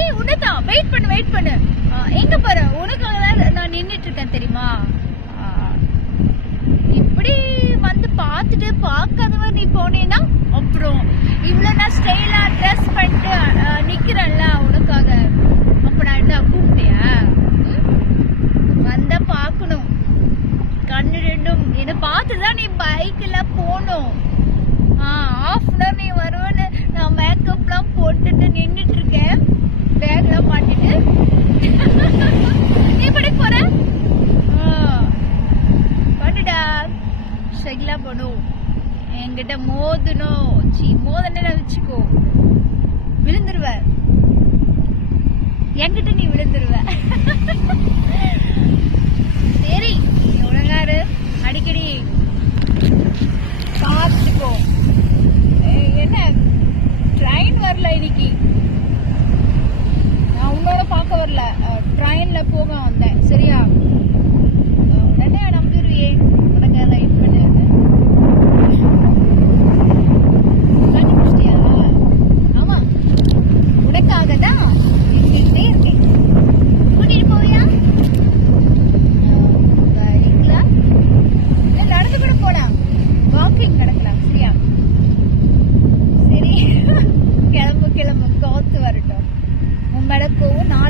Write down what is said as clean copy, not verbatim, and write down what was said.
ஏய் உன்னதான் வெயிட் பண்ணு. எங்க போற? உனக்காக தான் நான் நின்னுட்டு இருக்கேன் தெரியுமா? இப்படி வந்து பார்த்துட்டு பார்க்காத மாதிரி நீ போனேன்னா அப்புறம் இவ்வளவு நான் ஸ்டைலா ட்ரெஸ் பண்ணிட்டு நிக்கிறேன்ல உனக்காக. அப்ப நான் என்ன கூப்பிட்டியா? வந்தா பார்க்கணும். கண்ணு ரெண்டும் என்ன பார்த்துதான் நீ பைக்ல போகணும். ஆஃப் அன் அவர் நீ வருவேன்னு நான் மேக்கப்லாம் போட்டுட்டு நின்றுட்டு இருக்கேன். பேக்லாம் மாட்டிட்டு நீ படைக்கு போற பண்ணுடா. ஷெக்லா போடும் என்கிட்ட மோதணும். மோதன வச்சுக்கோ, விழுந்துருவ. என்கிட்ட நீ விழுந்துருவ. சரி நீ ஒழுங்காரு, அடிக்கடி பார்த்துக்கோ. என்ன ட்ரெயின் வரல இன்னைக்கு.